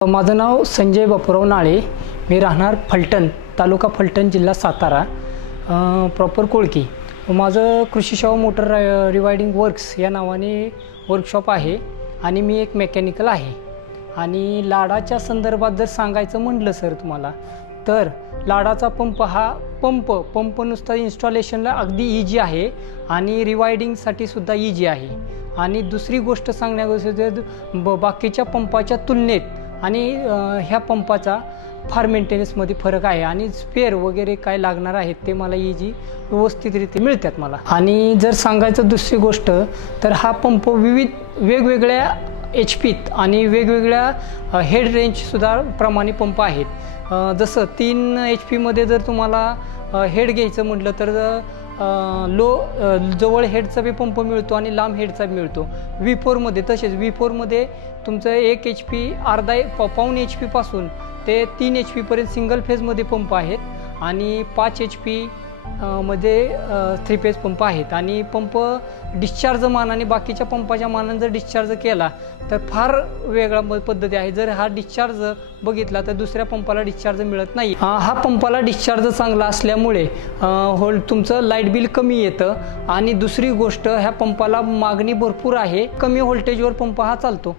माझं नाव संजय बापूराव नाळे। मी राहणार फलटण, तालुका फलटण, जिल्हा सातारा, प्रॉपर कोळकी। माझं कृषी शाहू मोटर रिवायडिंग वर्क्स या नावाने वर्कशॉप आहे आणि मी एक मेकॅनिकल आहे। आणि लाडाच्या संदर्भात जर सांगायचं म्हटलं सर तुम्हाला, तर लाडाचा पंप हा पंप नुसता इन्स्टॉलेशनला अगदी इजी आहे आणि रिवायडिंगसाठी सुद्धा इजी आहे। आणि दुसरी गोष्ट सांगण्याचं बाकीच्या पंपाच्या तुलनेत आणि ह्या पंपाचा फार मेंटेनन्समध्ये फरक आहे आणि स्पेअर वगैरे काय लागणार आहेत ते मला इजी व्यवस्थितरित्या मिळतात मला। आणि जर सांगायचं दुसरी गोष्ट, तर हा पंप वेगवेगळ्या HP आणि वेगवेगळ्या हेड रेंजसुद्धा प्रमाणे पंप आहेत। जसं 3 HP मध्ये जर तुम्हाला हेड घ्यायचं म्हटलं तर जवळ हेडचा बी पंप मिळतो आणि लांब हेडचा बी मिळतो। V4 मध्ये तसेच V4 मध्ये तुमचं 1 HP पाऊण HP पासून ते 3 HP पर्यंत सिंगल फेजमध्ये पंप आहेत आणि 5 HP मध्ये 3 फेज पंप आहेत। आणि पंप डिस्चार्ज मानाने बाकीच्या पंपाच्या मानाने जर डिस्चार्ज केला तर फार वेगळा पद्धती आहे। जर हा डिस्चार्ज बघितला तर दुसऱ्या पंपाला डिस्चार्ज मिळत नाही। हा पंपाला डिस्चार्ज चांगला असल्यामुळे तुमचं लाईट बिल कमी येतं आणि दुसरी गोष्ट, ह्या पंपाला मागणी भरपूर आहे। कमी व्होल्टेजवर पंप हा चालतो।